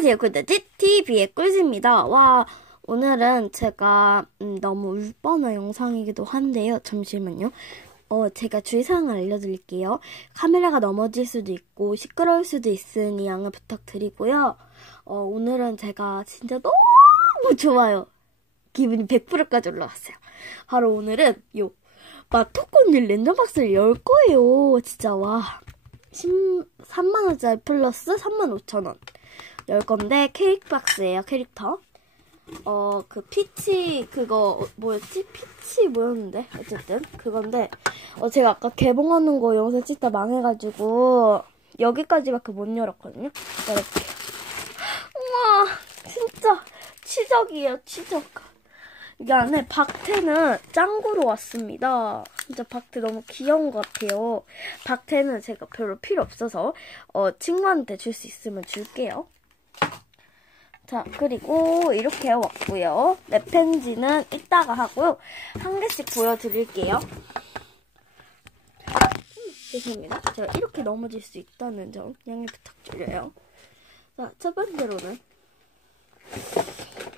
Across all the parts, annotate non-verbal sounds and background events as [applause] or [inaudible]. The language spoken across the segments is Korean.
안녕하세요. 구다지 TV의 꿀즈입니다. 와, 오늘은 제가 음, 너무 울 뻔한 영상이기도 한데요. 잠시만요. 어, 제가 주의사항을 알려드릴게요. 카메라가 넘어질 수도 있고 시끄러울 수도 있으니 양해 부탁드리고요. 어, 오늘은 제가 진짜 너무 좋아요. 기분이 100%까지 올라갔어요. 바로 오늘은 요 마토콘일 랜덤박스를 열 거예요. 진짜 와. 10, 3만원짜리 플러스 3만 5천원. 열 건데 캐릭 박스예요 캐릭터. 어 그 피치 그거 어, 뭐였지? 피치 뭐였는데 어쨌든 그건데 어 제가 아까 개봉하는 거 영상 찍다 망해가지고 여기까지밖에 못 열었거든요. 이렇게. 우와 진짜 치적이에요 치적. 이 안에 박태는 짱구로 왔습니다. 진짜 박태 너무 귀여운 것 같아요. 박태는 제가 별로 필요 없어서 어, 친구한테 줄 수 있으면 줄게요. 자, 그리고 이렇게 왔고요. 랩펜지는 이따가 하고요. 한 개씩 보여드릴게요. 죄송합니다. 제가 이렇게 넘어질 수 있다는 점 양해 부탁드려요. 자, 첫 번째로는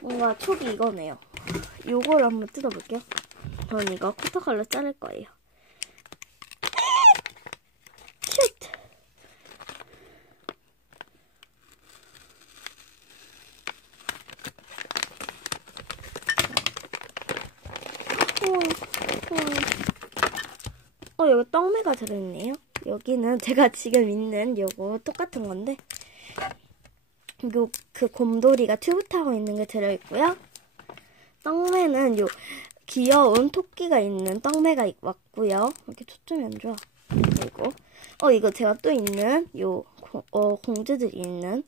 뭔가 촉이 이거네요. 요걸 한번 뜯어볼게요. 저는 이거 커터칼로 자를 거예요. 슛! 우와, 우와. 어, 여기 떡매가 들어있네요. 여기는 제가 지금 있는 요거 똑같은 건데 요 그 곰돌이가 튜브 타고 있는 게 들어있고요. 떡매는 요 귀여운 토끼가 있는 떡매가 왔고요. 이렇게 초점이 안 좋아. 그리고 어 이거 제가 또 있는 요 고, 어, 공주들이 있는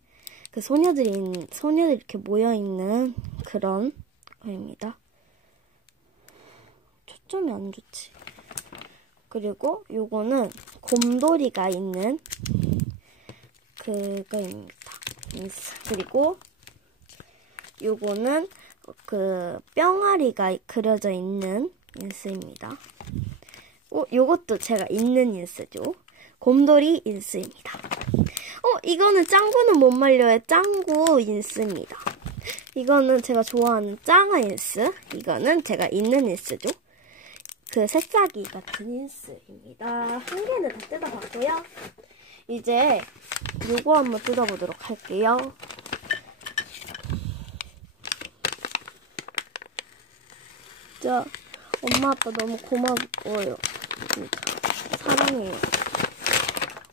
그 소녀들이 있는 소녀들 이렇게 모여 있는 그런 거입니다. 초점이 안 좋지. 그리고 요거는 곰돌이가 있는 그거입니다. 그리고 요거는 그 뿅아리가 그려져 있는 인스입니다. 어, 요것도 제가 있는 인스죠. 곰돌이 인스입니다. 어, 이거는 짱구는 못 말려의 짱구 인스입니다. 이거는 제가 좋아하는 짱아 인스. 이거는 제가 있는 인스죠. 그 새싹이 같은 인스입니다. 한 개는 다 뜯어봤고요. 이제 요거 한번 뜯어보도록 할게요. 진짜 엄마 아빠 너무 고마워요. 사랑해요.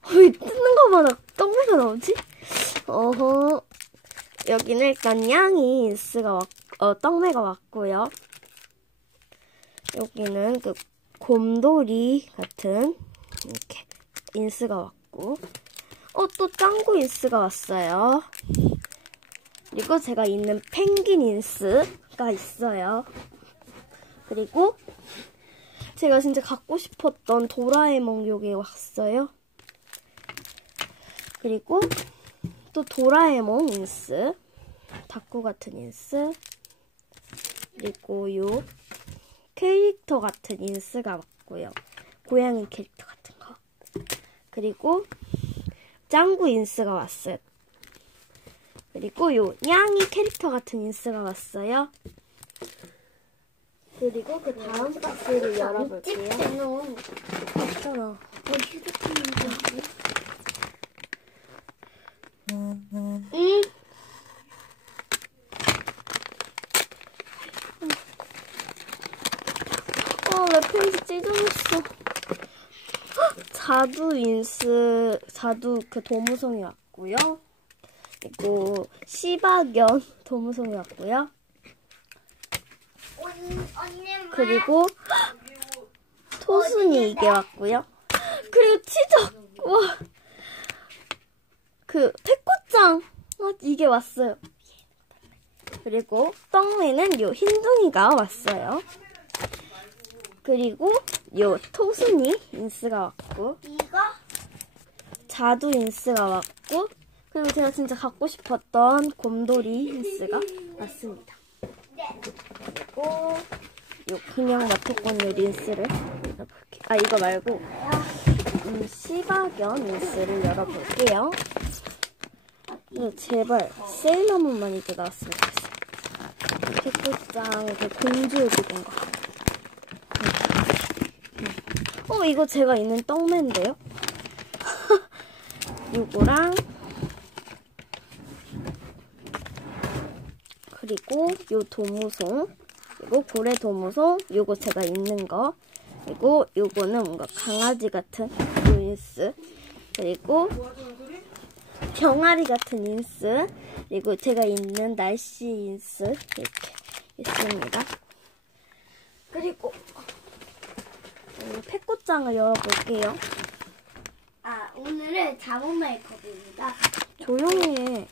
왜 뜯는 거마다 떡매가 나오지? 어허. 여기는 일단 양이 인스가 왔, 어, 떡매가 왔고요. 여기는 그 곰돌이 같은 이렇게 인스가 왔고 어, 또 짱구 인스가 왔어요. 그리고 제가 있는 펭귄 인스가 있어요. 그리고 제가 진짜 갖고 싶었던 도라에몽 요게 왔어요. 그리고 또 도라에몽 인스, 닭구 같은 인스, 그리고 요 캐릭터 같은 인스가 왔고요. 고양이 캐릭터 같은 거. 그리고 짱구 인스가 왔어요. 그리고 요 냥이 캐릭터 같은 인스가 왔어요. 그리고 그 다음 박스를 열어볼게요. 찍지는 없잖아. 뭐 휴대폰인지 응. 어, 왜 페이지 찢어졌어? 자두 인스, 자두 그 도무송이 왔고요. 그리고 시바견 [laughs] 도무송이 왔고요. 그리고 토순이 이게 왔고요. 그리고 치적 와. 그 태코짱 와, 이게 왔어요. 그리고 떡미는 요 흰둥이가 왔어요. 그리고 요 토순이 인스가 왔고 이거 자두 인스가 왔고 그리고 제가 진짜 갖고 싶었던 곰돌이 인스가 왔습니다. 그리고 요 그냥 마토콘 요 린스를 열어볼게요. 아 이거 말고 음, 시바견 린스를 열어볼게요. 근데 제발 세일러문만 이제 나왔으면 좋겠어. 백꽃장 그 공주의 그건가 어 이거 제가 있는 떡맨인데요? [laughs] 요거랑 그리고 요 도무송 그리고 고래 도무송 요거 제가 있는 거 그리고 요거는 뭔가 강아지 같은 인스 그리고 병아리 같은 인스 그리고 제가 있는 날씨 인스 이렇게 있습니다. 그리고 오늘 펫꽃장을 열어볼게요. 아, 오늘은 자몽 메이크업입니다. 조용히 해.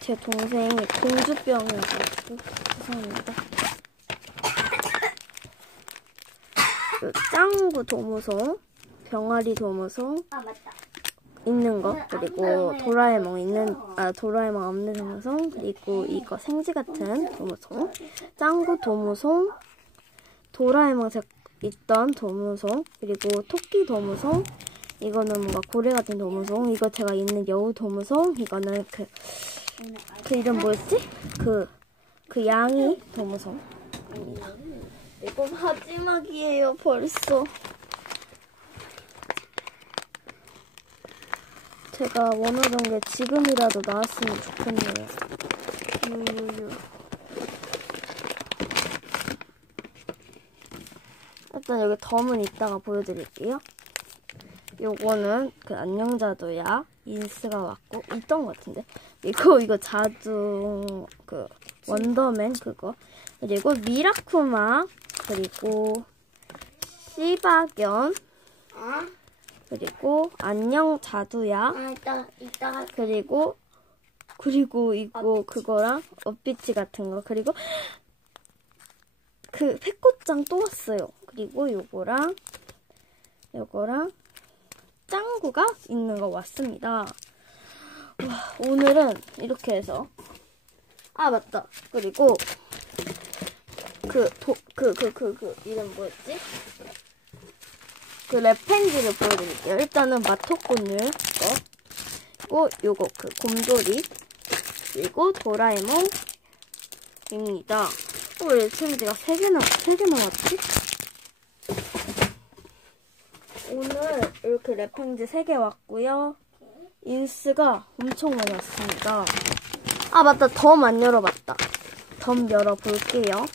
제 동생이 공주병이어가지고 죄송합니다. 그 짱구 도무송, 병아리 도무송 아, 맞다. 있는 거 그리고 도라에몽 있는 아 도라에몽 없는 도무송 그리고 이거 생지 같은 도무송, 짱구 도무송, 도라에몽 색 있던 도무송 그리고 토끼 도무송 이거는 뭔가 고래 같은 도무송 이거 제가 있는 여우 도무송 이거는 그 그 이름 뭐였지? 그, 그 양이 도무송. 이거 마지막이에요, 벌써. 제가 원하던 게 지금이라도 나왔으면 좋겠네요. 유유유. 일단 여기 덤은 이따가 보여드릴게요. 요거는 그 안녕자두야 인스가 왔고 있던 것 같은데 이거 이거 자두 그 원더맨 그거 그리고 미라쿠마 그리고 씨바견 아, 그리고 안녕 자두야 아, 그리고 그리고 이거 그거랑 업비치 같은 거 그리고 그 펫꽃장 또 왔어요. 그리고 요거랑 요거랑 짱구가 있는 거 왔습니다. 와, 오늘은 이렇게 해서 아 맞다. 그리고 그도그그 그 그 이름 뭐였지? 그 랩펜지를 보여드릴게요. 일단은 마토꽃을 거 그리고 요거 그 곰돌이 그리고 도라에몽입니다. 어, 왜 랩펜지가 3개나 3개 나 왔지? 오늘 이렇게 랩펜지 3개 왔고요. 인스가 엄청 많이 왔습니다. 아 맞다 덤 안 열어봤다. 덤 열어볼게요.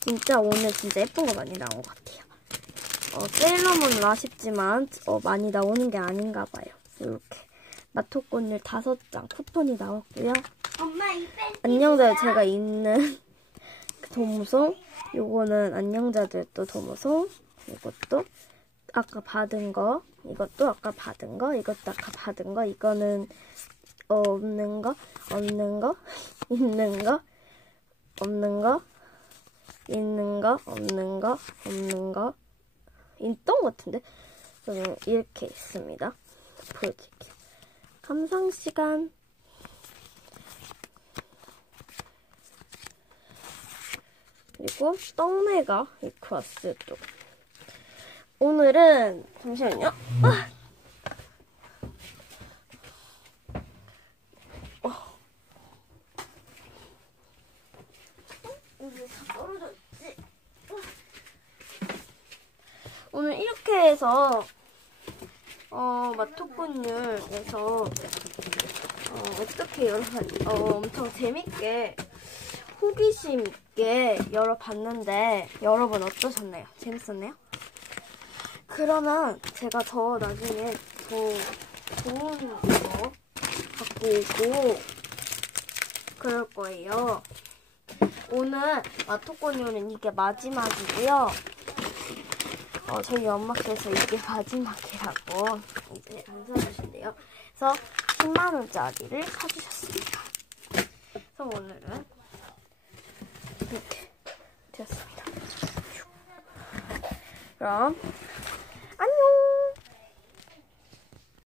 진짜 오늘 진짜 예쁜 거 많이 나온 것 같아요. 어, 세일러문은 아쉽지만 어, 많이 나오는 게 아닌가 봐요. 이렇게 마토꽃을 다섯 장 쿠폰이 나왔고요. 엄마 이 펜. 안녕자들 제가 있는 [laughs] 그 도무송. 요거는 안녕자들 또 도무송. 이것도 아까 받은 거 이것도 아까 받은 거 이것도 아까 받은 거 이거는 어, 없는 거 없는 거 [laughs] 있는 거 없는 거 있는 거 없는 거 없는 거. 있던 것 같은데? 저는 이렇게 있습니다. 보여드릴게요. 감상 시간 그리고 떡메가 이크와스 또 오늘은 잠시만요. 아! 어. 있지? 오늘 이렇게 해서 어 마토꾼율에서 어, 어떻게 여러 어, 엄청 재밌게 호기심 있게 열어봤는데 여러분 어떠셨나요? 재밌었나요? 그러면 제가 더 나중에 더 좋은 거 갖고 오고 그럴 거예요. 오늘 마토코니오는 이게 마지막이고요. 어, 저희 엄마께서 이게 마지막이라고 이제 안 사주신대요. 그래서 10만원짜리를 사주셨습니다. 그래서 오늘은 이렇게 되었습니다. 그럼